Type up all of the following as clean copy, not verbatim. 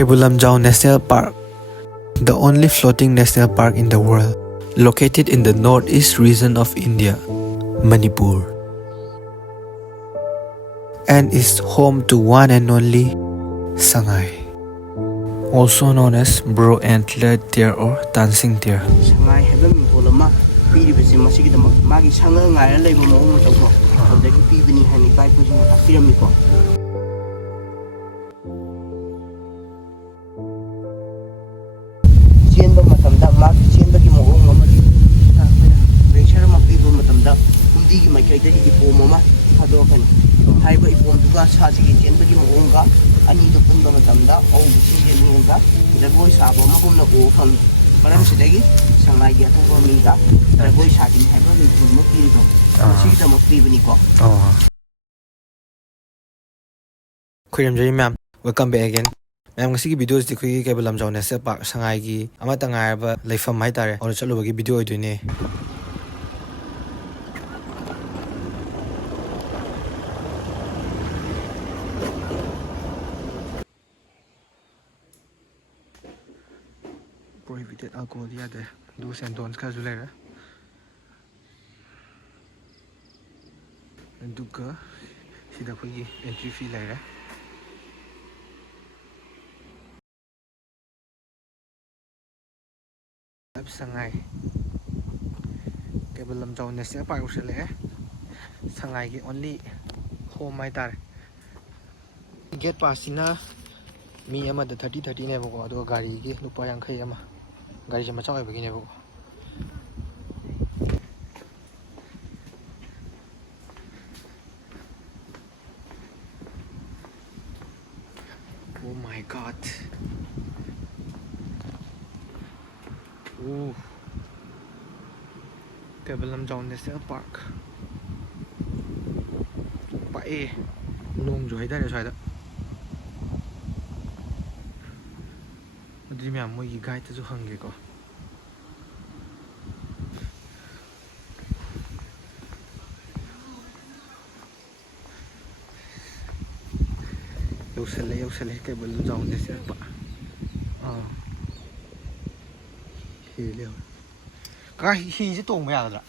Kebul Lamjau National Park, the only floating national park in the world, located in the northeast region of India, Manipur, and is home to one and only Sangai, also known as Brow Antlered Deer or Dancing Deer. Sangai have Mintolama, Pidibis in Masigama, Magi Sanga, I live in Momo, so they could be beneath any by pushing a pyramid. Chamber Matamda, Mark Chamber Gimo, Rachel Mapibo Matamda, Undi, my character, Mama, Hadokan, Highway from Dugas, Hazi, Chamber Gimonga, I need to put on Matamda, all the Chinga, the voice of Maguna from Paramsidegi, some idea to me that the voice having ever been Mokino, she's a Mokinico. Khuyam ma'am, welcome back again. Ma'am, ngasi video is dikhui Kebul Lamjau National Park Sangai gi amata ngai ba leifam hai tare aur chalu gi video oidune. Prohibited alcohol ya de do's and don'ts ka zulera. Duka sida khoi entry fee laira. Sangai Kebul Lamjau National Park usale Sangai gi only home hai tar gate pass ina mi ama da 30 ne bako ado gari gi lupa yang khai ama gari je macha oi bagi ne bako oh my god. Ooh, Kebul Lamjau National Park. Pae, nong jo hai da sai da. Adi ma'am moi gi guide ta jo hange ko. Yosale Kebul Lamjau National Park. Cái hi chứ tuồng bây giờ rồi.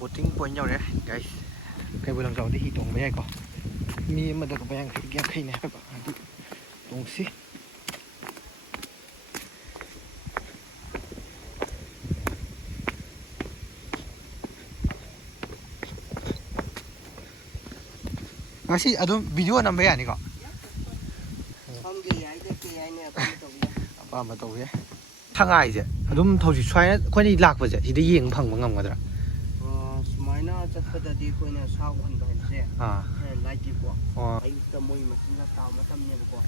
Boating point nhau đấy, guys. Kebul Lamjau thì hi tuồng bây giờ có. Mi mà được bây giờ khi này các bạn tuồng xí. Masih ada video nambah ya nih kok. Apa tau ya? Sangai je, adum thau ji swai khoi ni lak ba je, hida yeng phang ba ngam gadra. Sumaina chatpada di koina saw han ba je. Like di ko. Ayu ta moi masina taw matam ne ko.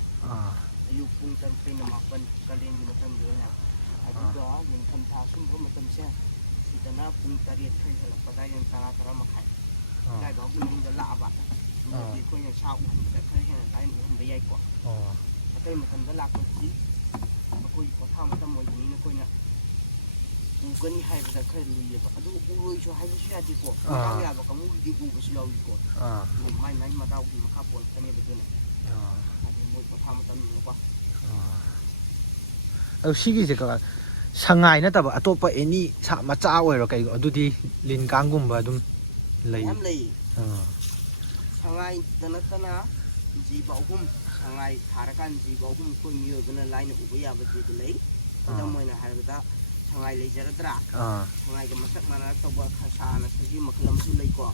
Ayu pung tan peina mapan kalen ni matam je na. Aduga min tham tha sum ro matam se. Sidana pung tariat khai hala pada yang tara makai. Dai ba kun da la ba. Di koina saw ta khai han dai ni ba yai ko. Atai matam da lak ko ji. Koi ko tha matam moi ni ko na. Ugani hai ba khai lui ba. Adu uroi so hai su ya di ko. Ta ya ba kamu di u ba su lau ko. Mai ma dau di ma pon ka ne ba tu ne. Adu moi ko tha matam ni ko. Adu sigi je ka Sangai na taba atopa any sa macha oiro kai adudi lin kangum ba dum lei. Yam lei. Sangai tanatana jiba hum sangai tharakan jiba hum ko miyo guna line uba ya ba ji lei. Da moina harada sangai lei jaradra. Sangai ga masak mana toba khasa na saji maklam su lei ko.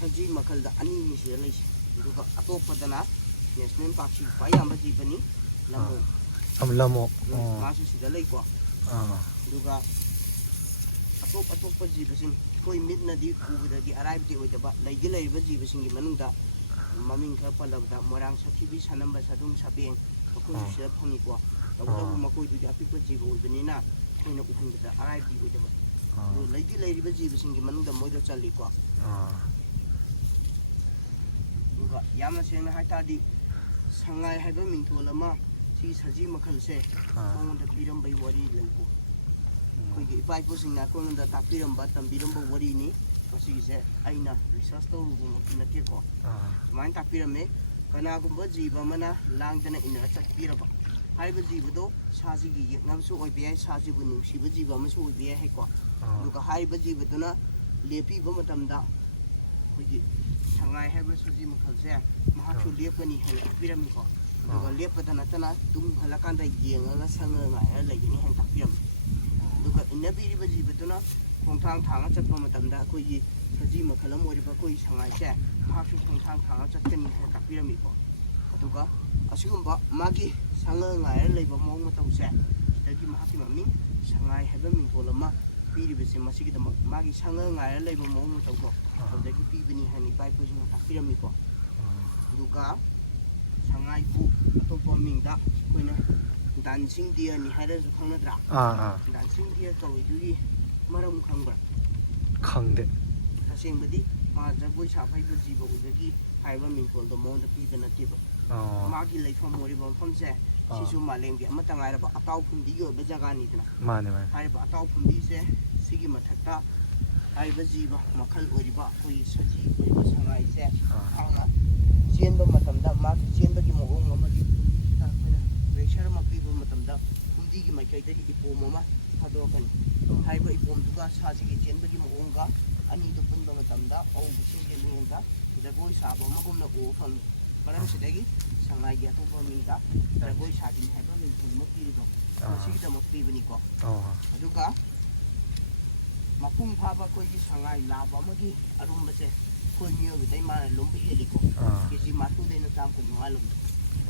Saji makal da ani mi se lei. Duga atopa dana national park si pa ya ba ji bani lamo. Lamo. Masu si da lei ko. Duga atop jibasing koi midna di kubudagi arrive di oidaba laigi laiba jibasing gi manungda maming kha palabda morang sakhibi sanamba sadum sabeng akoi sira phangi ko tawda makoi du apikpa jibo oibanina koina uhanbada arrive di oidaba laigi laiba jibasing gi manungda moido chali ko duga yamna sengna haita di sangai haiba mingtholama si saji makhal se mongda piram bai wari laipo koi gi pai posing na ko nda tapiram ba tambiram ba wari ni masi se aina research to ru mo kinake ko main tapiram me ꯀꯅꯥꯒꯨꯝꯕ ꯖꯤꯕ ꯑꯃꯅ ꯂꯥꯡꯗꯅ inner ꯆꯠꯄꯤꯔꯕ ꯍꯥꯏꯔꯤꯕ ꯖꯤꯕꯗꯣ ꯁꯥꯁꯤꯒꯤ ꯌꯦꯛꯅꯕꯁꯨ ꯑꯣꯏꯕ ꯌꯥꯏ ꯁꯥꯁꯤꯕꯨ ꯅꯨꯡꯁꯤꯕ ꯖꯤꯕ ꯑꯃꯁꯨ ꯑꯣꯏꯕ ꯌꯥꯏ ꯍꯥꯏꯀꯣ ꯑꯗꯨꯒ ꯍꯥꯏꯔꯤꯕ ꯖꯤꯕꯗꯨꯅ ꯂꯦꯞꯄꯤꯕ ꯃꯇꯝꯗ ꯑꯩꯈꯣꯏꯒꯤ ꯁꯉꯥꯏ ꯍꯥꯏꯕ ꯁꯖꯤ ꯃꯈꯜꯁꯦ ꯃꯍꯥꯛꯁꯨ ꯂꯦꯞꯀꯅꯤ ꯍꯥꯏꯅ ꯇꯥꯛꯄꯤꯔꯝꯃꯤꯀꯣ ꯑꯗꯨꯒ ꯂꯦꯞꯄꯗ ꯅꯠꯇꯅ ꯇꯨꯡ ꯍꯜꯂꯀꯥꯟꯗ ꯌꯦꯡꯉꯒ ꯁꯪꯉꯒ ꯉꯥꯏꯔꯒ ꯂꯩꯒꯅꯤ ꯍꯥꯏꯅ ꯇꯥꯛꯄꯤꯔꯝꯃꯤ ꯑꯗꯨꯒ ꯏꯟꯅꯕꯤꯔꯤꯕ ꯖꯤꯕꯗꯨꯅ ꯈꯣꯡꯊꯥꯡ ꯊꯥꯡꯉ ꯆꯠꯄ ꯃꯇꯝꯗ ꯑꯩꯈꯣꯏꯒꯤ ꯁꯖꯤ ꯃꯈꯜ ꯑꯃ ꯑꯣꯏꯔꯤꯕ ꯑꯩꯈꯣꯏꯒꯤ ꯁꯉꯥꯏꯁꯦ ꯃꯍꯥꯛꯁꯨ ꯈꯣꯡꯊꯥꯡ ꯊꯥꯡꯉ ꯆꯠꯀꯅꯤ ꯍꯥꯏꯅ ꯇꯥꯛꯄꯤꯔꯝꯃꯤꯀꯣ ꯑꯗꯨꯒ ꯑꯁꯤꯒꯨꯝꯕ ꯃꯥꯒꯤ ꯁꯪꯉꯒ ꯉꯥꯏꯔꯒ ꯂꯩꯕ ꯃꯑꯣꯡ ꯃꯇꯧꯁꯦ ꯁꯤꯗꯒꯤ ꯃꯍꯥꯛꯀꯤ ꯃꯃꯤꯡ ꯁꯉꯥꯏ ꯍꯥꯏꯕ ꯃꯤꯡꯊꯣꯜ ꯑꯃ ꯄꯤꯔꯤꯕꯁꯦ ꯃꯁꯤꯒꯤꯗꯃꯛ ꯃꯥꯒꯤ ꯁꯪꯉꯒ ꯉꯥꯏꯔꯒ ꯂꯩꯕ ꯃꯑꯣꯡ ꯃꯇꯧꯗꯣ ꯑꯗꯨꯗꯒꯤ ꯄꯤꯕꯅꯤ ꯍꯥꯏꯅ ꯏꯄꯥ ꯏꯄꯨꯁꯤꯡꯅ ꯇꯥꯛꯄꯤꯔꯝꯃꯤꯀꯣ ꯑꯗꯨꯒ ꯁꯉꯥꯏꯕꯨ ꯑꯇꯣꯞꯄ ꯃꯤꯡꯗ ꯑꯩꯈꯣꯏꯅ ꯗꯥꯟꯁꯤꯡ ꯗꯤꯌꯔꯅꯤ ꯍꯥꯏꯔꯁꯨ ꯈꯪꯅꯗ꯭ꯔꯥ ꯗꯥꯟꯁꯤꯡ ꯗꯤꯌꯔ ꯀꯧꯏꯗꯨꯒꯤ ꯃꯔꯝ ꯈꯪꯕ꯭ꯔꯥ ꯈꯪꯗꯦ ꯇꯁꯦꯡꯕꯗꯤ ꯃꯥ ꯖꯒꯣꯏ ꯁꯥꯕ ꯍꯩꯕ ꯖꯤꯕ ꯑꯣꯏꯕꯒꯤ ꯍꯥꯏꯔꯤꯕ ꯃꯤꯡꯊꯣꯜꯗꯣ ꯃꯉꯣꯟꯗ ꯄꯤꯕ ꯅꯠꯇꯦꯕ ꯃꯥꯒꯤ ꯂꯩꯐꯝ ꯑꯣꯏꯔꯤꯕ ꯃꯐꯝꯁꯦ ꯁꯤꯁꯨ ꯃꯥꯂꯦꯝꯒꯤ ꯑꯃꯠꯇ ꯉꯥꯏꯔꯕ ꯑꯇꯥꯎ ꯐꯨꯝꯗꯤꯒꯤ ꯑꯣꯏꯕ ꯖꯒꯥꯅꯤꯗꯅ ꯍꯥꯏꯔꯤꯕ ꯑꯇꯥꯎ ꯐꯨꯝꯗꯤꯁꯦ ꯁꯤꯒꯤ ꯃꯊꯛꯇ ꯍꯥꯏꯔꯤꯕ ꯖꯤꯕ ꯃꯈꯜ ꯑꯣꯏꯔꯤꯕ ꯑꯩꯈꯣꯏꯒꯤ ꯁꯖꯤ ꯑꯣꯏꯔꯤꯕ ꯁꯉꯥꯏꯁꯦ ꯃꯍꯥꯛꯅ ꯆꯦꯟꯕ ꯃꯇꯝꯗ ꯃꯥꯒꯤ ꯆꯦꯟꯕꯒꯤ ꯃꯑꯣꯡ ꯑꯃꯗꯤ ꯑꯩꯈꯣꯏꯅ ꯄ꯭ꯔꯦꯁꯔ ꯑꯃ ꯄꯤꯕ ꯃꯇꯝꯗ ꯐꯨꯝꯗꯤꯒꯤ ꯃꯥꯏꯀꯩꯗꯒꯤ ꯏꯄꯣꯝ ꯑꯃ ꯊꯥꯗꯣꯔꯛꯀꯅꯤ ꯍꯥꯏꯔꯤꯕ ꯏꯄꯣꯝꯗꯨꯒ ꯁꯥꯁꯤꯒꯤ ꯆꯦꯟꯕꯒꯤ ꯃꯑꯣꯡꯒ ꯑꯅꯤꯗꯨ ꯄꯨꯟꯕ ꯃꯇꯝꯗ ꯑꯧꯕꯁꯤꯡꯒꯤ ꯃꯑꯣꯡꯗ ꯖꯒꯣꯏ ꯁꯥꯕ ꯑꯃꯒꯨꯝꯅ ꯎꯕ ꯐꯪꯏ ꯃꯔꯝꯁꯤꯗꯒꯤ ꯁꯉꯥꯏꯒꯤ ꯑꯇꯣꯞꯄ ꯃꯤꯡꯗ ꯖꯒꯣꯏ ꯁꯥꯕꯤꯅꯤ ꯍꯥꯏꯕ ꯃꯤꯡꯊꯣꯜ ꯑꯃ ꯄꯤꯔꯤꯗꯣ ꯃꯁꯤꯒꯤꯗꯃꯛ ꯄꯤꯕꯅꯤꯀꯣ ꯑꯗꯨꯒ ꯃꯄꯨꯡ ꯐꯥꯕ ꯑꯩꯈꯣꯏꯒꯤ ꯁꯉꯥꯏ ꯂꯥꯕ ꯑꯃꯒꯤ ꯑꯔꯨꯝꯕꯁꯦ ꯑꯩꯈꯣꯏ ꯃꯤꯑꯣꯏꯕꯗꯩ ꯃꯥꯅ ꯂꯨꯝꯕ ꯍꯦꯜꯂꯤꯀꯣ ꯀꯦꯖꯤ 40ꯗꯩꯅ 125 ꯂꯨꯝꯃꯤ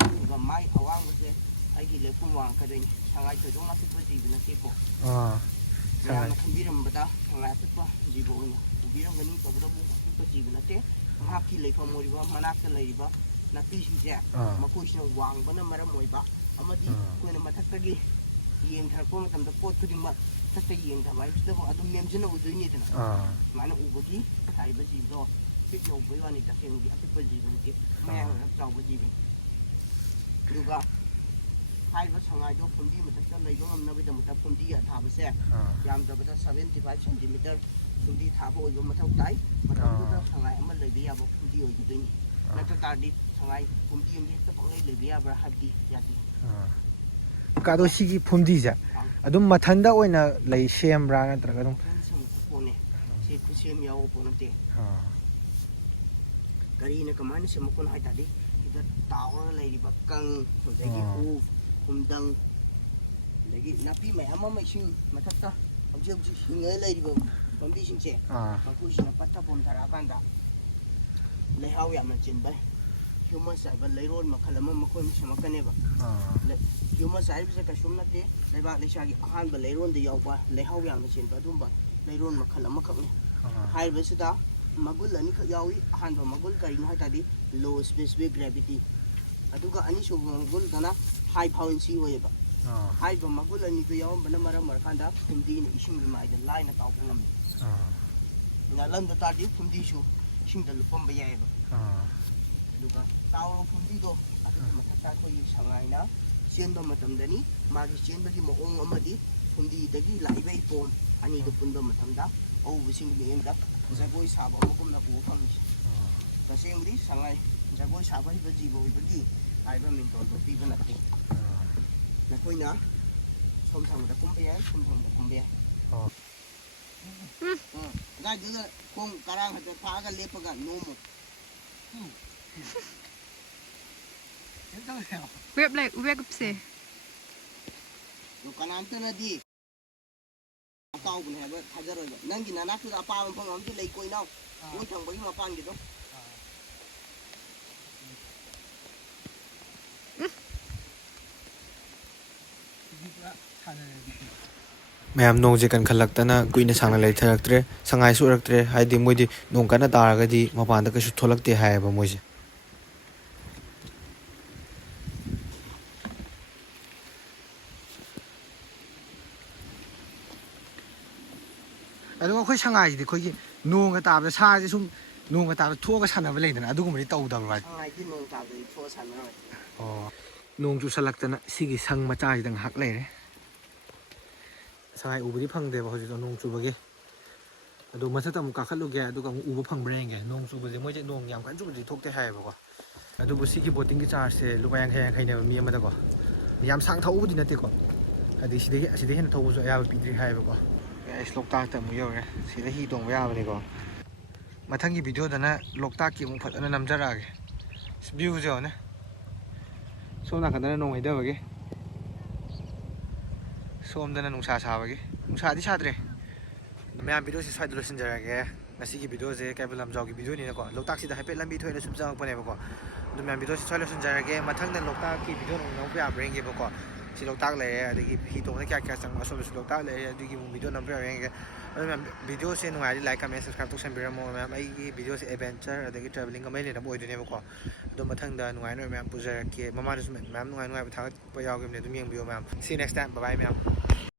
ꯑꯗꯨꯒ ꯃꯥꯏ ꯑꯋꯥꯡꯕꯁꯦ ꯑꯩꯒꯤ ꯂꯩꯄꯨꯡ ꯋꯥꯡꯉꯛꯀꯗꯣꯏꯅꯤ ꯁꯉꯥꯏ ꯊꯣꯏꯗꯣꯛꯅ ꯑꯄꯤꯛꯄ ꯖꯤꯕ ꯅꯠꯇꯦꯀꯣ ꯃꯌꯥꯝꯅ ꯈꯟꯕꯤꯔꯝꯕꯗ ꯁꯉꯥꯏ ꯑꯄꯤꯛꯄ ꯖꯤꯕ ꯑꯣꯏꯅ ꯎꯕꯤꯔꯝꯒꯅꯤ ꯇꯧꯕꯇꯕꯨ ꯑꯄꯤꯛꯄ ꯖꯤꯕ ꯅꯠꯇꯦ ꯃꯍꯥꯛꯀꯤ ꯂꯩꯐꯝ ꯑꯣꯏꯔꯤꯕ ꯃꯅꯥꯛꯇ ꯂꯩꯔꯤꯕ ꯅꯥꯄꯤꯁꯤꯡꯁꯦ ꯃꯈꯣꯏꯁꯤꯅ ꯋꯥꯡꯕꯅ ꯃꯔꯝ ꯑꯣꯏꯕ ꯑꯃꯗꯤ ꯑꯩꯈꯣꯏꯅ ꯃꯊꯛꯇꯒꯤ ꯌꯦꯡꯊꯔꯛꯄ ꯃꯇꯝꯗ ꯄꯣꯠ ꯈꯨꯗꯤꯡꯃꯛ ꯃꯊꯛꯇ ꯌꯦꯡꯊꯕ ꯍꯥꯏꯕꯁꯤꯗꯕꯨ ꯑꯗꯨꯝ ꯅꯦꯝꯖꯅ ꯎꯗꯣꯏꯅꯤꯗꯅ ꯁꯨꯃꯥꯏꯅ ꯎꯕꯒꯤ ꯍꯥꯏꯔꯤꯕ ꯖꯤꯕꯗꯣ ꯄꯤꯛꯅ ꯎꯕꯒꯤ ꯋꯥꯅꯤ ꯇꯁꯦꯡꯕꯗꯤ ꯑꯄꯤꯛꯄ ꯖꯤꯕ ꯅꯠꯇꯦ ꯃꯌꯥꯝꯅ ꯆꯥꯎꯕ ꯖꯤꯕꯅꯤ ꯑꯗꯨꯒ ꯍꯥꯏꯔꯤꯕ ꯁꯉꯥꯏꯗꯣ ꯐꯨꯝꯗꯤ ꯃꯊꯛꯇ ꯂꯩꯕ ꯉꯝꯅꯕꯒꯤꯗꯃꯛꯇ ꯐꯨꯝꯗꯤ ꯑꯊꯥꯕꯁꯦ ꯌꯥꯝꯗ꯭ꯔꯕꯗ 75 ꯁꯦꯟꯇꯤꯃꯤꯇꯔ ꯐꯨꯝꯗꯤ ꯊꯥꯕ ꯑꯣꯏꯕ ꯃꯊꯧ ꯇꯥꯏ ꯃꯇꯝꯗꯨꯗ ꯁꯉꯥꯏ ꯑꯃ ꯂꯩꯕ ꯌꯥꯕ ꯐꯨꯝꯗꯤ ꯑꯣꯏꯒꯗꯣꯏꯅꯤ ꯅꯠꯇ ꯇꯥꯔꯗꯤ ꯁꯉꯥꯏ ꯐꯨꯝꯗꯤ ꯑꯃꯗꯤ ꯍꯦꯛꯇ ꯄꯪꯂꯩ ꯂꯩꯕ ꯌꯥꯕ꯭ꯔꯥ ꯍꯥꯏꯕꯗꯤ ꯌꯥꯗꯦ ꯑꯗꯣ ꯁꯤꯒꯤ ꯐꯨꯝꯗꯤꯁꯦ ꯑꯗꯨꯝ ꯃꯊꯟꯗ ꯑꯣꯏꯅ ꯂꯩ ꯁꯦꯝꯕ꯭ꯔꯥ ꯅꯠꯇ꯭ꯔꯒ ꯑꯗꯨꯝ ꯁꯦꯝꯃꯛꯄ ꯄꯣꯠꯅꯦ ꯁꯤ ꯈꯨꯠꯁꯦꯝ ꯌꯥꯎꯕ ꯄꯣꯠ ꯅꯠꯇꯦ ꯀꯔꯤꯅ ꯀꯃꯥꯏꯅ ꯁꯦꯝꯃꯛꯄꯅꯣ ꯍꯥꯏ ꯇꯥꯔꯗꯤ ꯁꯤꯗ ꯇꯥꯎꯔꯒ ꯂꯩꯔꯤꯕ ꯀꯪ ꯑꯗꯒꯤ ꯎ ꯈꯨꯝꯗꯪ ꯑꯗꯒꯤ ꯅꯥꯄꯤ ꯃꯌꯥꯝ ꯑꯃ ꯏꯁꯤꯡ ꯃꯊꯛꯇ ꯍꯧꯖꯤꯛ ꯍꯧꯖꯤꯛ ꯍꯤꯡꯉꯒ ꯂꯩꯔꯤꯕ ꯄꯥꯝꯕꯤꯁꯤꯡꯁꯦ ꯃꯈꯣꯏꯁꯤꯅ ꯄꯠꯊ ꯄꯨꯝꯊꯔꯛꯑꯀꯥꯟꯗ ꯂꯩꯍꯥꯎ ꯌꯥꯝꯅ ꯆꯤꯟꯕ ꯍ꯭ꯌꯨꯃꯁ ꯍꯥꯏꯕ ꯂꯩꯔꯣꯟ ꯃꯈꯜ ꯑꯃ ꯃꯈꯣꯏꯅ ꯁꯦꯝꯃꯛꯀꯅꯦꯕ ꯍ꯭ꯌꯨꯃꯁ ꯍꯥꯏꯔꯤꯕꯁꯦ ꯀꯩꯁꯨꯝ ꯅꯠꯇꯦ ꯂꯩꯕꯥꯛ ꯂꯩꯁꯥꯒꯤ ꯑꯍꯥꯟꯕ ꯂꯩꯔꯣꯟꯗ ꯌꯥꯎꯕ ꯂꯩꯍꯥꯎ ꯌꯥꯝꯅ ꯆꯦꯟꯕ ꯑꯗꯨꯒꯨꯝꯕ ꯂꯩꯔꯣꯟ ꯃꯈꯜ ꯑꯃꯈꯛꯅꯤ ꯍꯥꯏꯔꯤꯕꯁꯤꯗ ꯃꯒꯨꯟ ꯑꯅꯤꯈꯛ ꯌꯥꯎꯏ ꯑꯍꯥꯟꯕ ꯃꯒꯨꯟ ꯀꯔꯤꯅꯣ ꯍꯥꯏ ꯇꯥꯔꯗꯤ ꯂꯣ ꯁ꯭ꯄꯦꯁꯤꯐꯤꯛ ꯒ꯭ꯔꯦꯚꯤꯇꯤ ꯑꯗꯨꯒ ꯑꯅꯤꯁꯨꯕ ꯃꯒꯨꯟꯗꯅ ꯍꯥꯏ ꯐꯥꯎꯟꯁꯤ ꯑꯣꯏꯌꯦꯕ ꯍꯥꯏꯔꯤꯕ ꯃꯒꯨꯟ ꯑꯅꯤꯗꯨ ꯌꯥꯎꯔꯝꯕꯅ ꯃꯔꯝ ꯑꯣꯏꯔꯀꯥꯟꯗ ꯐꯨꯝꯗꯤꯅ ꯏꯁꯤꯡ ꯏꯃꯥꯏꯗ ꯂꯥꯏꯅ ꯇꯥꯎꯕ ꯉꯝꯃꯤ ꯉꯥꯜꯂꯝꯗ ꯇꯥꯔꯗꯤ ꯐꯨꯝꯗꯤꯁꯨ ꯏꯁꯤꯡꯗ ꯂꯨꯞꯄꯝꯕ ꯌꯥꯏꯑꯕ ꯑꯗꯨꯒ ꯇꯥꯎꯔꯕ ꯐꯨꯝꯗꯤꯗꯣ ꯑꯗꯨꯒꯤ ꯃꯊꯛꯇ ꯑꯩꯈꯣꯏꯒꯤ ꯁꯉꯥꯏꯅ ꯆꯦꯟꯕ ꯃꯇꯝꯗꯅꯤ ꯃꯥꯒꯤ ꯆꯦꯟꯕꯒꯤ ꯃꯑꯣꯡ ꯑꯃꯗꯤ ꯐꯨꯝꯗꯤꯗꯒꯤ ꯂꯥꯛꯏꯕ ꯏꯄꯣꯝ ꯑꯅꯤꯗꯨ ꯄꯨꯟꯕ ꯃꯇꯝꯗ ꯑꯎꯕꯁꯤꯡꯒꯤ ꯃꯤꯠꯌꯦꯡꯗ ꯖꯒꯣꯏ ꯁꯥꯕ ꯑꯃꯒꯨꯝꯅ ꯎꯕ ꯐꯪꯉꯤ ꯇꯁꯦꯡꯕꯗꯤ ꯁꯉꯥꯏ ꯖꯒꯣꯏ ꯁꯥꯕ ꯍꯩꯕ ꯖꯤꯕ ꯑꯣꯏꯕꯒꯤ ꯍꯥꯏꯔꯤꯕ ꯃꯤꯡꯊꯣꯜꯗꯣ ꯄꯤꯕ ꯅꯠꯇꯦ ꯅꯈꯣꯏꯅ ꯁꯣꯝ ꯊꯪꯕꯗ ꯀꯨꯝꯕ ꯌꯥꯏ ꯁꯣꯝ ꯊꯪꯕꯗ ꯀꯨꯝꯕ ꯌꯥꯏ ꯑꯗꯨꯋꯥꯏꯗꯨꯗ ꯈꯣꯡ ꯀꯔꯥꯡ ꯍꯥꯏꯐꯦꯠ ꯐꯥꯛꯑꯒ ꯂꯦꯞꯄꯒ ꯅꯣꯝꯃꯨ Web se. ꯀꯅꯥꯝꯇꯅꯗꯤ ꯑꯇꯥꯎꯕꯅꯦ ꯍꯥꯏꯕ ꯊꯥꯖꯔꯣꯏꯕ ꯅꯪꯒꯤ ꯅꯅꯥꯛꯇꯨꯗ ꯑꯄꯥꯕ ꯃꯐꯝ ꯑꯃꯗꯤ ꯂꯩ ꯀꯣꯏꯅꯥꯎ ꯃꯣꯏ ꯊꯪꯕꯒꯤ ꯃꯄꯥꯟꯒꯤꯗꯣ ꯃꯌꯥꯝ ꯅꯣꯡꯁꯦ ꯀꯟꯈꯠꯂꯛꯇꯅ ꯀꯨꯏꯅ ꯁꯥꯡꯅ ꯂꯩꯊꯔꯛꯇ꯭ꯔꯦ ꯁꯉꯥꯏꯁꯨ ꯎꯔꯛꯇ꯭ꯔꯦ ꯍꯥꯏꯗꯤ ꯃꯣꯏꯗꯤ ꯅꯣꯡ ꯀꯟꯅ ꯇꯥꯔꯒꯗꯤ ꯃꯄꯥꯟꯗ ꯀꯩꯁꯨ ꯊꯣꯛꯂꯛꯇꯦ ꯍꯥꯏꯌꯦꯕ ꯃꯣꯏꯁꯦ ꯑꯗꯨꯒ ꯑꯩꯈꯣꯏ ꯁꯉꯥꯏꯁꯤꯗꯤ ꯑꯩꯈꯣꯏꯒꯤ ꯅꯣꯡꯒ ꯇꯥꯕꯗ ꯁꯥꯁꯦ ꯁꯨꯝ ꯅꯣꯡꯒ ꯇꯥꯕꯗ ꯊꯣꯛꯑꯒ ꯁꯥꯟꯅꯕ ꯂꯩꯗꯅ ꯑꯗꯨꯒꯨꯝꯕꯗꯤ ꯇꯧꯗꯕ꯭ꯔꯥ ꯁꯉꯥꯏꯗꯤ ꯅꯣꯡ ꯇꯥꯕꯗꯗꯤ ꯊꯣꯛꯑ ꯁꯥꯟꯅꯔꯣꯏ ꯑꯣ ꯅꯣꯡ ꯆꯨꯁꯜꯂꯛꯇꯅ ꯁꯤꯒꯤ ꯁꯪ ꯃꯆꯥꯁꯤꯗ ꯉꯥꯏꯍꯥꯛ ꯂꯩꯔꯦ ꯁꯉꯥꯏ ꯎꯕꯗꯤ ꯐꯪꯗꯦꯕ ꯍꯧꯖꯤꯛꯇꯣ ꯅꯣꯡ ꯆꯨꯕꯒꯤ ꯑꯗꯨ ꯃꯊꯛꯇ ꯑꯃꯨꯛ ꯀꯥꯈꯠꯂꯨꯒꯦ ꯑꯗꯨꯒ ꯑꯃꯨꯛ ꯎꯕ ꯐꯪꯕ꯭ꯔꯥ ꯌꯦꯡꯒꯦ ꯅꯣꯡ ꯆꯨꯕꯁꯦ ꯃꯣꯏꯁꯦ ꯅꯣꯡ ꯌꯥꯝ ꯀꯟꯅ ꯆꯨꯕꯗꯤ ꯊꯣꯛꯇꯦ ꯍꯥꯏꯌꯦꯕꯀꯣ ꯑꯗꯨꯕꯨ ꯁꯤꯒꯤ ꯕꯣꯇꯤꯡꯒꯤ ꯆꯥꯔꯖꯁꯦ ꯂꯨꯄꯥ 50-50ꯅꯦꯕ ꯃꯤ ꯑꯃꯗꯀꯣ ꯌꯥꯝ ꯁꯥꯡ ꯊꯧꯕꯗꯤ ꯅꯠꯇꯦꯀꯣ ꯍꯥꯏꯗꯤ ꯑꯁꯤꯗꯒꯤ ꯍꯦꯟꯅ ꯊꯧꯕꯁꯨ ꯑꯌꯥꯕ ꯄꯤꯗ꯭ꯔꯤ ꯍꯥꯏꯌꯦꯕꯀꯣ ꯑꯩꯁ ꯂꯣꯛꯇꯥꯛꯇ ꯑꯃꯨꯛ ꯌꯧꯔꯦ ꯁꯤꯗ ꯍꯤ ꯇꯣꯡꯕ ꯌꯥꯕꯅꯤꯀꯣ ꯃꯊꯪꯒꯤ ꯚꯤꯗꯤꯑꯣꯗꯅ ꯂꯣꯛꯇꯥꯛꯀꯤ ꯑꯃꯨꯛ ꯐꯖꯅ ꯅꯝꯖꯔꯛꯑꯒꯦ ꯚ꯭ꯌꯨꯁꯦ ꯌꯦꯡꯉꯣꯅꯦ ꯁꯣꯝ ꯅꯥꯀꯟꯗꯅ ꯅꯣꯡ ꯍꯩꯊꯕꯒꯤ ꯁꯣꯝꯗꯅ ꯅꯨꯡꯁꯥ ꯁꯥꯕꯒꯤ ꯅꯨꯡꯁꯥꯗꯤ ꯁꯥꯗ꯭ꯔꯦ ꯃꯌꯥꯝ ꯚꯤꯗꯤꯑꯣꯁꯦ ꯁ꯭ꯋꯥꯏꯗ ꯂꯣꯏꯁꯤꯟꯖꯔꯒꯦ ꯉꯁꯤꯒꯤ ꯚꯤꯗꯤꯑꯣꯁꯦ ꯀꯩꯕꯨꯜ ꯂꯝꯖꯥꯎꯒꯤ ꯚꯤꯗꯤꯑꯣꯅꯤꯅꯀꯣ ꯂꯣꯛꯇꯥꯛꯁꯤꯗ ꯍꯥꯏꯐꯦꯠ ꯂꯝꯕꯤ ꯊꯣꯛꯑꯦꯅ ꯁꯨꯝ ꯆꯪꯉꯛꯄꯅꯦꯕꯀꯣ ꯑꯗꯨ ꯃꯌꯥꯝ ꯚꯤꯗꯤꯑꯣꯁꯦ ꯁ꯭ꯋꯥꯏꯗ ꯂꯣꯏꯁꯤꯟꯖꯔꯒꯦ ꯃꯊꯪꯗ ꯂꯣꯛꯇꯥꯛꯀꯤ ꯚꯤꯗꯤꯑꯣ ꯅꯣꯡ ꯅꯝꯕ ꯌꯥꯕ꯭ꯔꯥ ꯌꯦꯡꯒꯦꯕꯀꯣ ꯁꯤ ꯂꯣꯛꯇꯥꯛ ꯂꯩꯔꯦ ꯑꯗꯒꯤ ꯍꯤ ꯇꯣꯡꯕꯗ ꯀꯌꯥ ꯆꯪꯕ ꯑꯁꯣꯝꯗꯁꯨ ꯂꯣꯛꯇꯥꯛ ꯂꯩꯔꯦ ꯑꯗꯨꯒꯤ ꯚꯤꯗꯤꯑꯣ ꯅꯝꯕ ꯌꯥꯕ꯭ꯔꯥ ꯌꯦꯡꯒꯦ ꯑꯗꯨ ꯃꯌꯥꯝ ꯚꯤꯗꯤꯑꯣꯁꯦ ꯅꯨꯡꯉꯥꯏꯔꯗꯤ ꯂꯥꯏꯛ ꯀꯃꯦꯟ ꯁꯕꯁꯀ꯭ꯔꯥꯏꯕ ꯇꯧꯁꯟꯕꯤꯔꯝꯃꯣ ꯃꯌꯥꯝ ꯑꯩꯒꯤ ꯚꯤꯗꯤꯑꯣꯁꯦ ꯑꯦꯗꯚꯦꯟꯆꯔ ꯑꯗꯒꯤ ꯇ꯭ꯔꯥꯚꯦꯂꯤꯡꯒ ꯃꯔꯤ ꯂꯩꯅꯕ ꯑꯣꯏꯗꯣꯏꯅꯦꯕꯀꯣ ꯑꯗꯣ ꯃꯊꯪꯗ ꯅꯨꯡꯉꯥꯏ ꯃꯌꯥꯝ ꯄꯨꯖꯔꯛꯀꯦ ꯃꯃꯥꯡꯗꯁꯨ ꯃꯌꯥꯝ ꯅꯨꯡꯉꯥꯏꯕ ꯊꯥꯒꯠꯄ ꯌꯥꯎꯈꯤꯕꯅꯦ ꯑꯗꯨꯝ ꯌꯦꯡꯕꯤꯌꯣ ꯃꯌꯥꯝ ꯁꯤ ꯅꯦꯛꯁ ꯇꯥꯏꯝ ꯕꯥꯏ ꯃꯌꯥꯝ